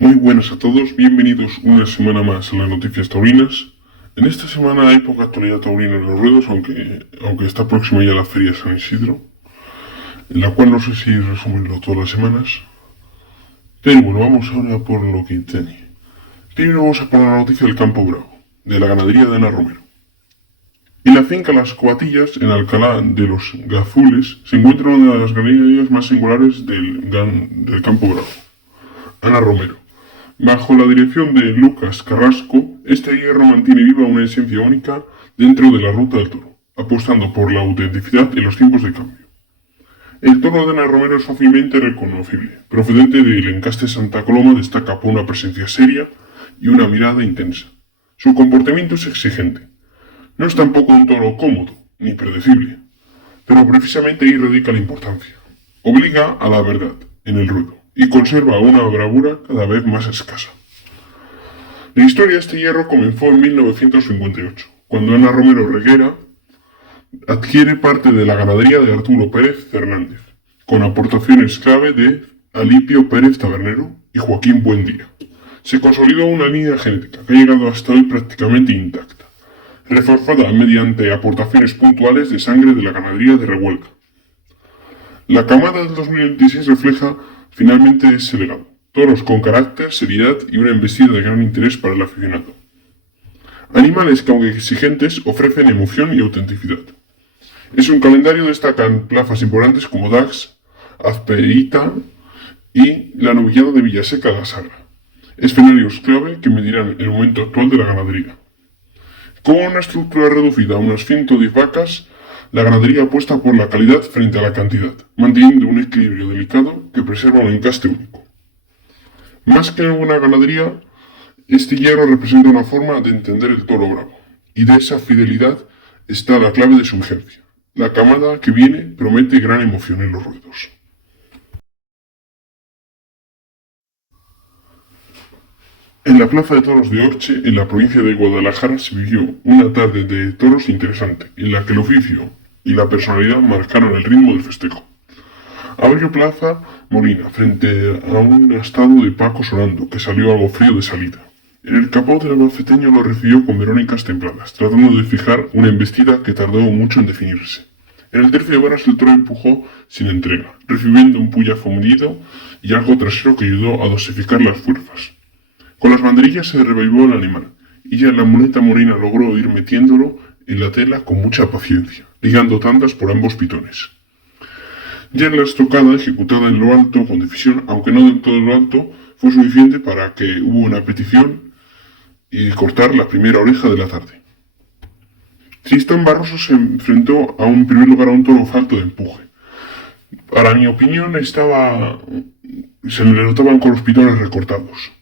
Muy buenas a todos, bienvenidos una semana más a las noticias taurinas. En esta semana hay poca actualidad taurina en los ruedos, aunque está próxima ya la Feria de San Isidro, en la cual no sé si resumirlo todas las semanas. Pero bueno, vamos ahora por lo que tiene. Primero vamos a poner la noticia del Campo Bravo, de la ganadería de Ana Romero. En la finca Las Coatillas, en Alcalá de los Gazules, se encuentra una de las ganaderías más singulares del Campo Bravo, Ana Romero. Bajo la dirección de Lucas Carrasco, este hierro mantiene viva una esencia única dentro de la ruta del toro, apostando por la autenticidad en los tiempos de cambio. El toro de Ana Romero es fácilmente reconocible. Procedente del encaste Santa Coloma, destaca por una presencia seria y una mirada intensa. Su comportamiento es exigente. No es tampoco un toro cómodo, ni predecible, pero precisamente ahí radica la importancia. Obliga a la verdad en el ruedo y conserva una bravura cada vez más escasa. La historia de este hierro comenzó en 1958, cuando Ana Romero Reguera adquiere parte de la ganadería de Arturo Pérez Fernández, con aportaciones clave de Alipio Pérez Tabernero y Joaquín Buendía. Se consolidó una línea genética que ha llegado hasta hoy prácticamente intacta, reforzada mediante aportaciones puntuales de sangre de la ganadería de Revuelca. La camada del 2026 refleja finalmente ese legado. Toros con carácter, seriedad y una embestida de gran interés para el aficionado. Animales que, aunque exigentes, ofrecen emoción y autenticidad. En su calendario destacan plazas importantes como Dax, Azpeita y la novillada de Villaseca de la Sagra. Escenarios clave que medirán el momento actual de la ganadería. Con una estructura reducida a unas 110 vacas, la ganadería apuesta por la calidad frente a la cantidad, manteniendo un equilibrio delicado que preserva un encaste único. Más que una ganadería, este hierro representa una forma de entender el toro bravo, y de esa fidelidad está la clave de su vigencia. La camada que viene promete gran emoción en los ruedos. En la Plaza de Toros de Orche, en la provincia de Guadalajara, se vivió una tarde de toros interesante, en la que el oficio y la personalidad marcaron el ritmo del festejo. Abrió Plaza Molina, frente a un astado de Paco Sorando, que salió algo frío de salida. En el capó del albacetteño lo recibió con verónicas templadas, tratando de fijar una embestida que tardó mucho en definirse. En el tercio de varas el toro empujó sin entrega, recibiendo un puyazo hundido y algo trasero que ayudó a dosificar las fuerzas. Con las banderillas se revivó el animal, y ya la muleta morena logró ir metiéndolo en la tela con mucha paciencia, ligando tandas por ambos pitones. Ya en la estocada, ejecutada en lo alto con decisión, aunque no del todo lo alto, fue suficiente para que hubo una petición y cortar la primera oreja de la tarde. Tristán Barroso se enfrentó en primer lugar a un toro falto de empuje. Para mi opinión se le notaban con los pitones recortados.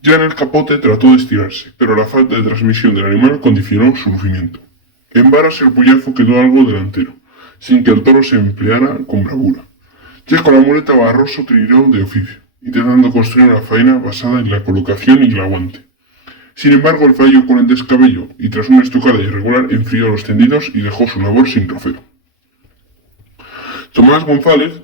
Ya en el capote trató de estirarse, pero la falta de transmisión del animal condicionó su lucimiento. En varas el puyazo quedó algo delantero, sin que el toro se empleara con bravura. Ya con la muleta Barroso trinó de oficio, intentando construir una faena basada en la colocación y el aguante. Sin embargo, el fallo con el descabello y tras una estocada irregular enfrió a los tendidos y dejó su labor sin trofeo. Tomás González,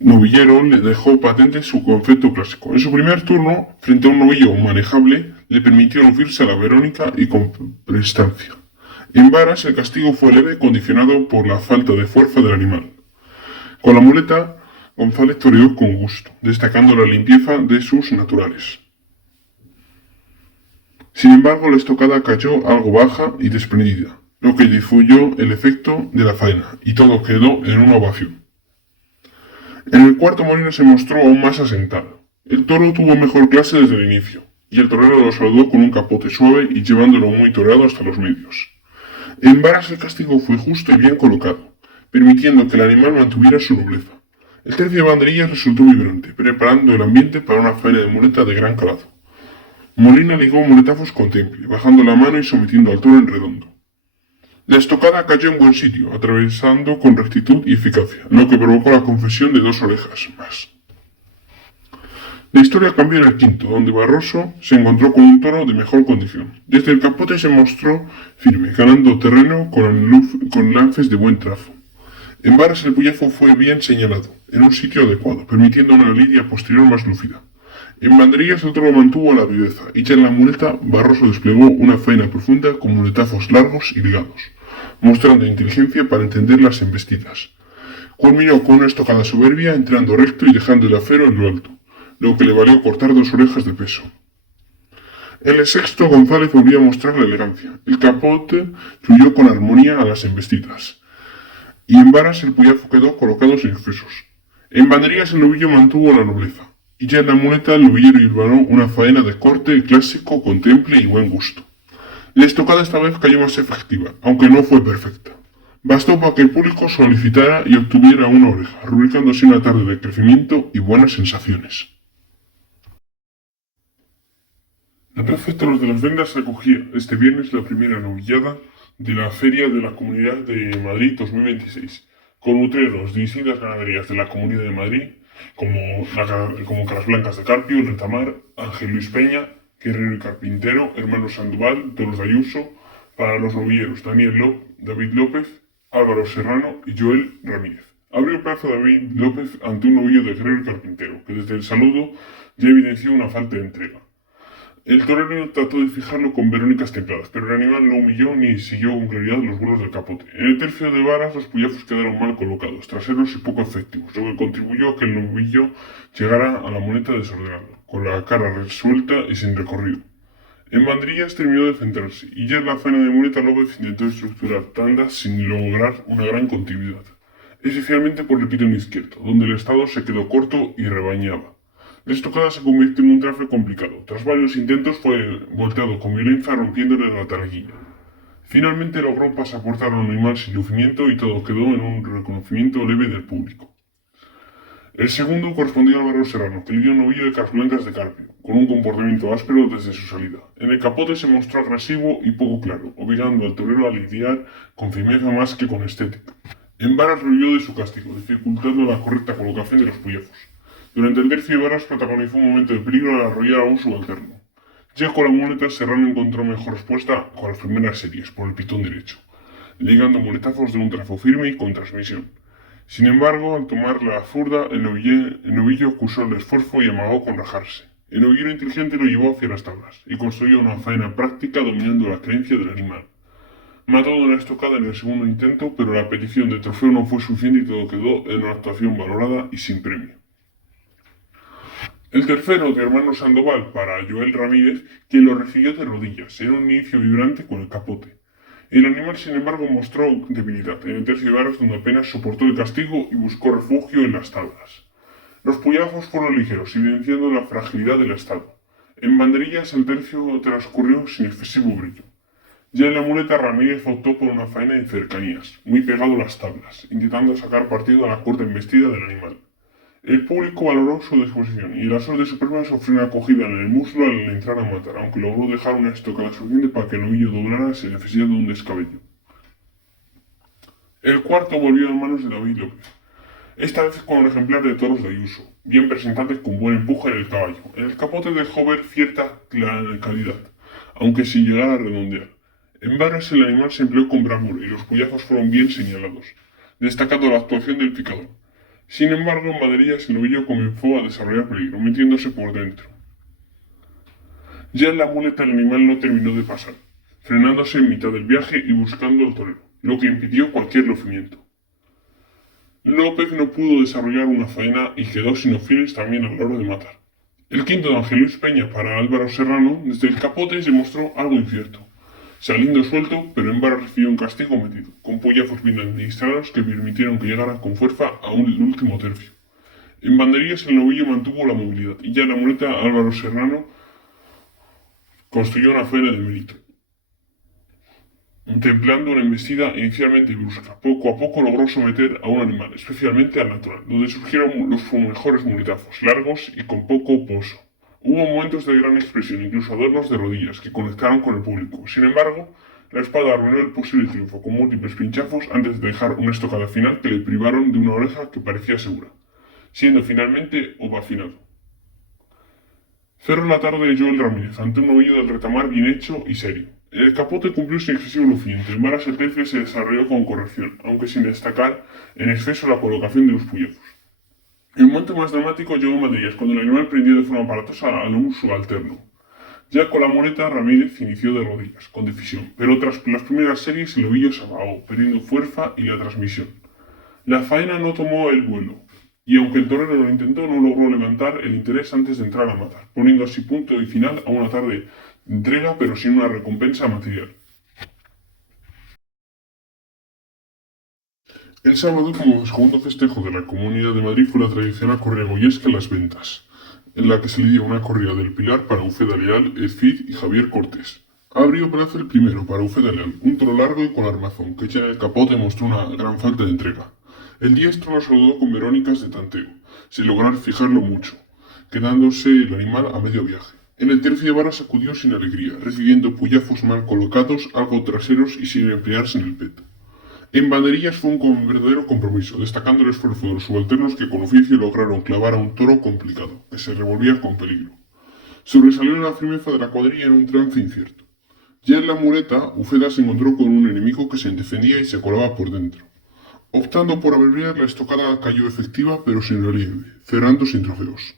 novillero, le dejó patente su concepto clásico. En su primer turno, frente a un novillo manejable, le permitió lucirse a la Verónica y con prestancia. En varas, el castigo fue leve, condicionado por la falta de fuerza del animal. Con la muleta, González toreó con gusto, destacando la limpieza de sus naturales. Sin embargo, la estocada cayó algo baja y desprendida, lo que difuyó el efecto de la faena, y todo quedó en una ovación. En el cuarto Molina se mostró aún más asentado. El toro tuvo mejor clase desde el inicio, y el torero lo saludó con un capote suave y llevándolo muy toreado hasta los medios. En varas el castigo fue justo y bien colocado, permitiendo que el animal mantuviera su nobleza. El tercio de banderillas resultó vibrante, preparando el ambiente para una faena de muleta de gran calado. Molina ligó muletazos con temple, bajando la mano y sometiendo al toro en redondo. La estocada cayó en buen sitio, atravesando con rectitud y eficacia, lo que provocó la confesión de 2 orejas más. La historia cambió en el quinto, donde Barroso se encontró con un toro de mejor condición. Desde el capote se mostró firme, ganando terreno con lances de buen trazo. En varas el puyazo fue bien señalado, en un sitio adecuado, permitiendo una lidia posterior más lúcida. En banderillas el toro mantuvo la viveza, y ya en la muleta Barroso desplegó una faena profunda con muletazos largos y ligados, mostrando inteligencia para entender las embestidas. Culminó con una estocada soberbia entrando recto y dejando el afero en lo alto, lo que le valió cortar 2 orejas de peso. En el sexto González volvió a mostrar la elegancia. El capote fluyó con armonía a las embestidas, y en varas el puyazo quedó colocado sin excesos. En banderillas el novillo mantuvo la nobleza, y ya en la muleta el novillero hilvanó una faena de corte clásico con temple y buen gusto. La estocada esta vez cayó más efectiva, aunque no fue perfecta. Bastó para que el público solicitara y obtuviera una oreja, rubricando así una tarde de crecimiento y buenas sensaciones. La Plaza de Toros de las Vendas acogía este viernes la primera novillada de la Feria de la Comunidad de Madrid 2026, con utreros de distintas ganaderías de la Comunidad de Madrid, como Caras Blancas de Carpio, El Retamar, Ángel Luis Peña, Guerrero y Carpintero, Hermanos Sandoval, Toros de Ayuso, para los novilleros David López, Álvaro Serrano y Joel Ramírez. Abrió el plazo David López ante un novillo de Guerrero y Carpintero, que desde el saludo ya evidenció una falta de entrega. El torero trató de fijarlo con verónicas templadas, pero el animal no humilló ni siguió con claridad los vuelos del capote. En el tercio de varas los puyazos quedaron mal colocados, traseros y poco efectivos, lo que contribuyó a que el novillo llegara a la muleta desordenado, con la cara resuelta y sin recorrido. En banderillas terminó de centrarse, y ya en la faena de muleta López intentó estructurar tandas sin lograr una gran continuidad, especialmente por el pitón izquierdo, donde el estado se quedó corto y rebañaba. La estocada se convirtió en un trafe complicado. Tras varios intentos fue volteado con violencia rompiéndole la talaguilla. Finalmente logró pasaportar al animal sin lucimiento y todo quedó en un reconocimiento leve del público. El segundo correspondió a Álvaro Serrano, que le dio un novillo de Caras Blancas de Carpio, con un comportamiento áspero desde su salida. En el capote se mostró agresivo y poco claro, obligando al torero a lidiar con firmeza más que con estética. En varas revivió de su castigo, dificultando la correcta colocación de los puyazos. Durante el tercio de varas protagonizó un momento de peligro al arrollar a un subalterno. Ya con la muleta, Serrano encontró mejor respuesta con las primeras series, por el pitón derecho, ligando muletazos de un trazo firme y con transmisión. Sin embargo, al tomar la zurda, el novillo acusó el esfuerzo y amagó con rajarse. El novillero inteligente lo llevó hacia las tablas, y construyó una faena práctica dominando la creencia del animal. Mató de una estocada en el segundo intento, pero la petición de trofeo no fue suficiente y todo quedó en una actuación valorada y sin premio. El tercero de Hermanos Sandoval para Joel Ramírez, quien lo recibió de rodillas, en un inicio vibrante con el capote. El animal, sin embargo, mostró debilidad en el tercio de varas, donde apenas soportó el castigo y buscó refugio en las tablas. Los puyazos fueron ligeros, evidenciando la fragilidad del estado. En banderillas el tercio transcurrió sin excesivo brillo. Ya en la muleta Ramírez optó por una faena en cercanías, muy pegado a las tablas, intentando sacar partido a la corta embestida del animal. El público valoró su disposición y el asor de Superman sufrió una acogida en el muslo al entrar a matar, aunque logró dejar una estocada suficiente para que el novillo doblara sin necesidad de un descabello. El cuarto volvió en manos de David López, esta vez con un ejemplar de Toros de Ayuso, bien presentante con buen empuje en el caballo. En el capote dejó ver cierta calidad, aunque sin llegar a redondear. En varas el animal se empleó con bravura y los puyazos fueron bien señalados, destacando la actuación del picador. Sin embargo, en banderillas el novillo comenzó a desarrollar peligro, metiéndose por dentro. Ya en la muleta el animal no terminó de pasar, frenándose en mitad del viaje y buscando al torero, lo que impidió cualquier lucimiento. López no pudo desarrollar una faena y quedó sin opciones también a la hora de matar. El quinto de Ángel Luis Peña para Álvaro Serrano, desde el capote se mostró algo incierto, saliendo suelto, pero en varas recibió un castigo metido, con puyazos bien administrados que permitieron que llegara con fuerza a el último tercio. En banderillas el novillo mantuvo la movilidad, y ya en la muleta Álvaro Serrano construyó una faena de mérito, templando una embestida inicialmente brusca. Poco a poco logró someter a un animal, especialmente al natural, donde surgieron los mejores muletazos, largos y con poco pozo. Hubo momentos de gran expresión, incluso adornos de rodillas, que conectaron con el público. Sin embargo, la espada arruinó el posible triunfo con múltiples pinchazos antes de dejar una estocada final que le privaron de una oreja que parecía segura, siendo finalmente ovacionado. Cerró la tarde Joel Ramírez ante un novillo del Retamar bien hecho y serio. El capote cumplió sin excesivo lucimiento. En varas el tercio se desarrolló con corrección, aunque sin destacar en exceso la colocación de los puyazos. El momento más dramático llegó en Madrid, cuando el animal prendió de forma aparatosa a un subalterno. Ya con la muleta, Ramírez inició de rodillas, con decisión, pero tras las primeras series el ovillo se apagó, perdiendo fuerza y la transmisión. La faena no tomó el vuelo, y aunque el torero lo intentó, no logró levantar el interés antes de entrar a matar, poniendo así punto y final a una tarde de entrega pero sin una recompensa material. El sábado, como segundo festejo de la Comunidad de Madrid, fue la tradicional corrida goyesca Las Ventas, en la que se lidió una corrida del Pilar para Ufeda Leal, El Cid y Javier Cortés. Abrió plazo el primero para Ufeda Leal, un toro largo y con armazón, que ya en el capote mostró una gran falta de entrega. El diestro lo saludó con verónicas de tanteo, sin lograr fijarlo mucho, quedándose el animal a medio viaje. En el tercio de vara sacudió sin alegría, recibiendo puyazos mal colocados, algo traseros y sin emplearse en el peto. En banderillas fue un verdadero compromiso, destacando el esfuerzo de los subalternos que con oficio lograron clavar a un toro complicado, que se revolvía con peligro. Sobresalió la firmeza de la cuadrilla en un trance incierto. Ya en la muleta, Ufeda se encontró con un enemigo que se defendía y se colaba por dentro. Optando por abreviar, la estocada cayó efectiva pero sin relieve, cerrando sin trofeos.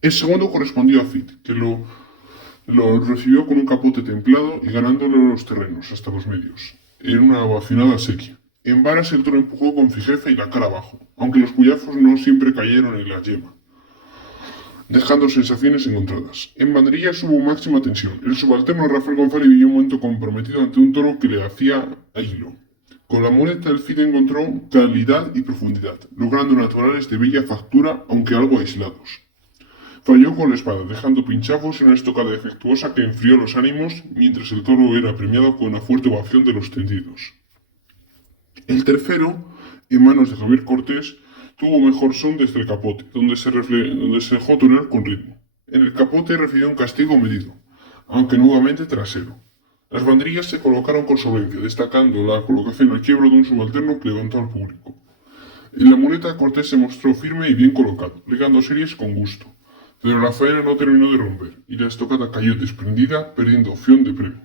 El segundo correspondió a Fit, que lo recibió con un capote templado y ganándole los terrenos hasta los medios, en una ovacionada sequía. En varas el toro empujó con fijeza y la cara abajo, aunque los cuyazos no siempre cayeron en la yema, dejando sensaciones encontradas. En banderillas hubo máxima tensión. El subalterno Rafael González vivió un momento comprometido ante un toro que le hacía a hilo. Con la muleta el Cid encontró calidad y profundidad, logrando naturales de bella factura, aunque algo aislados. Falló con la espada, dejando pinchazos y una estocada defectuosa que enfrió los ánimos, mientras el toro era premiado con una fuerte ovación de los tendidos. El tercero, en manos de Javier Cortés, tuvo mejor son desde el capote, donde se dejó torear con ritmo. En el capote recibió un castigo medido, aunque nuevamente trasero. Las banderillas se colocaron con solvencia, destacando la colocación al quiebro de un subalterno que levantó al público. En la muleta Cortés se mostró firme y bien colocado, ligando series con gusto. Pero la faena no terminó de romper, y la estocada cayó desprendida, perdiendo opción de premio.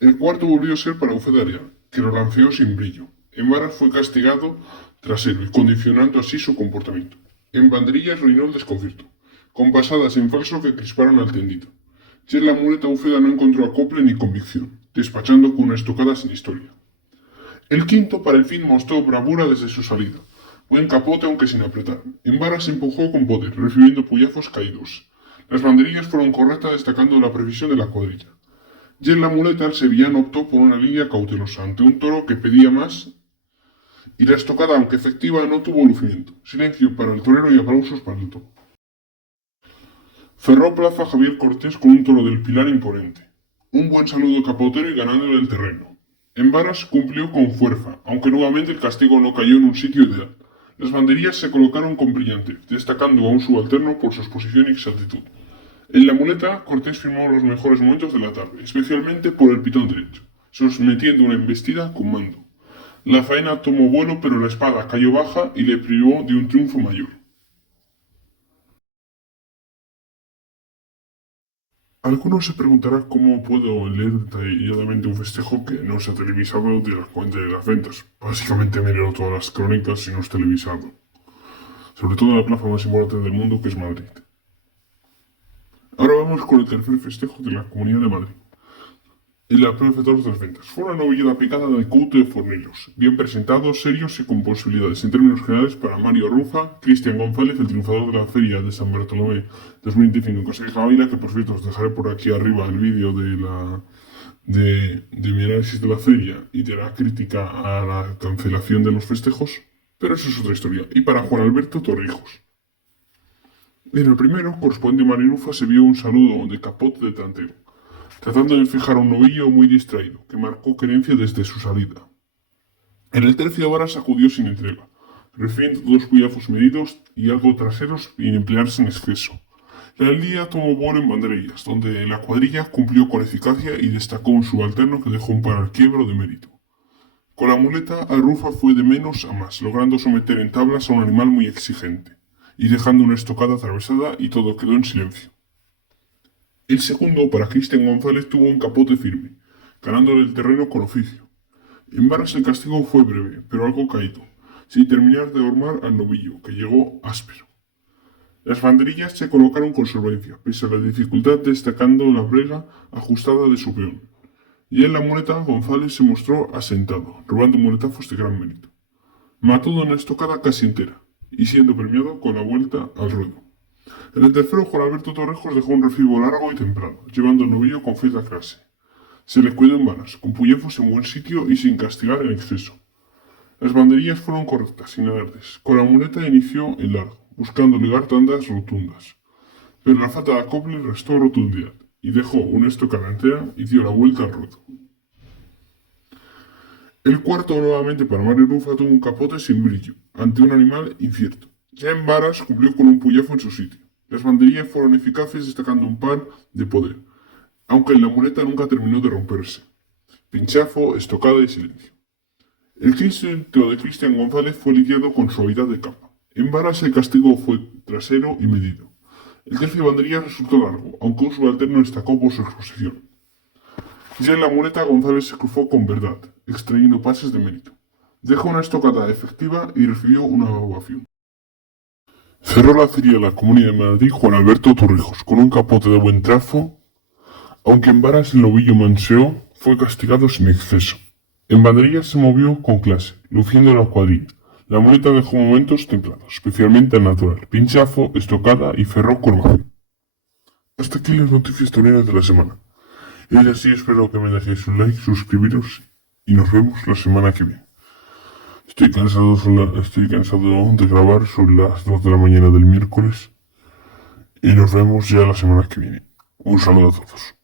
El cuarto volvió a ser para Ufeda Leal, que lo lanceó sin brillo. En varas fue castigado trasero y condicionando así su comportamiento. En banderillas reinó el desconcierto, con pasadas en falso que crisparon al tendido. Y en la muleta Ufeda no encontró acople ni convicción, despachando con una estocada sin historia. El quinto para el fin mostró bravura desde su salida. Buen capote aunque sin apretar. En varas se empujó con poder, recibiendo puyazos caídos. Las banderillas fueron correctas destacando la previsión de la cuadrilla. Y en la muleta el sevillano optó por una línea cautelosa ante un toro que pedía más y la estocada, aunque efectiva, no tuvo lucimiento. Silencio para el torero y aplausos para el toro. Cerró plaza Javier Cortés con un toro del Pilar imponente. Un buen saludo capotero y ganándole el terreno. En varas cumplió con fuerza, aunque nuevamente el castigo no cayó en un sitio ideal. Las banderillas se colocaron con brillantez, destacando a un subalterno por su exposición y exactitud. En la muleta, Cortés firmó los mejores momentos de la tarde, especialmente por el pitón derecho, sometiendo una embestida con mando. La faena tomó vuelo, pero la espada cayó baja y le privó de un triunfo mayor. Algunos se preguntarán cómo puedo leer detalladamente un festejo que no se ha televisado de las cuentas de las ventas. Básicamente me leo todas las crónicas y no es televisado. Sobre todo en la plaza más importante del mundo, que es Madrid. Ahora vamos con el tercer festejo de la Comunidad de Madrid. El Plaza de las Ventas. Fue una novillada picada de Couto de Fornilos, bien presentados, serios y con posibilidades en términos generales para Mario Rufa, Cristian González, el triunfador de la Feria de San Bartolomé 2025 en Conseja Ávila, que por cierto os dejaré por aquí arriba el vídeo de mi análisis de la feria y de la crítica a la cancelación de los festejos, pero eso es otra historia. Y para Juan Alberto Torrijos. En el primero, correspondiente a Mario Rufa, se vio un saludo de capote de tanteo, tratando de fijar a un novillo muy distraído, que marcó querencia desde su salida. En el tercio de vara sacudió sin entrega, recibiendo dos cuyazos medidos y algo traseros sin emplearse en exceso. La línea tomó vuelo en banderillas, donde la cuadrilla cumplió con eficacia y destacó un subalterno que dejó un par al quiebro de mérito. Con la muleta, Arrufa fue de menos a más, logrando someter en tablas a un animal muy exigente, y dejando una estocada atravesada y todo quedó en silencio. El segundo, para Cristian González, tuvo un capote firme, ganándole el terreno con oficio. En varas el castigo fue breve, pero algo caído, sin terminar de hormar al novillo, que llegó áspero. Las banderillas se colocaron con solvencia, pese a la dificultad, destacando la brega ajustada de su peón. Y en la muleta González se mostró asentado, robando muletazos de gran mérito. Mató de una estocada casi entera, y siendo premiado con la vuelta al ruedo. En el tercero, Juan Alberto Torrijos dejó un recibo largo y temprano, llevando al novillo con cierta clase. Se le cuidó en varas, con pullefos en buen sitio y sin castigar en exceso. Las banderillas fueron correctas, sin alardes. Con la muleta inició el largo, buscando ligar tandas rotundas. Pero la falta de acople restó rotundidad, y dejó una estocada entera y dio la vuelta al ruedo. El cuarto, nuevamente para Mario Rufa, tuvo un capote sin brillo, ante un animal incierto. Ya en varas cumplió con un pullefo en su sitio. Las banderillas fueron eficaces, destacando un par de poder, aunque la muleta nunca terminó de romperse. Pinchazo, estocada y silencio. El quinto de Cristian González fue lidiado con suavidad de capa. En varas el castigo fue trasero y medido. El tercio de banderillas resultó largo, aunque un subalterno destacó por su exposición. Ya en la muleta González se cruzó con verdad, extrayendo pases de mérito. Dejó una estocada efectiva y recibió una ovación. Cerró la feria de la Comunidad de Madrid Juan Alberto Torrijos, con un capote de buen trazo, aunque en varas el novillo manseó, fue castigado sin exceso. En banderillas se movió con clase, luciendo la cuadrilla. La muleta dejó momentos templados, especialmente al natural, pinchazo, estocada y cerró con ovación. Hasta aquí las noticias taurinas de la semana. Y así espero que me dejéis un like, suscribiros y nos vemos la semana que viene. Estoy cansado de grabar, son las 2 de la mañana del miércoles y nos vemos ya la semana que viene. Un saludo a todos.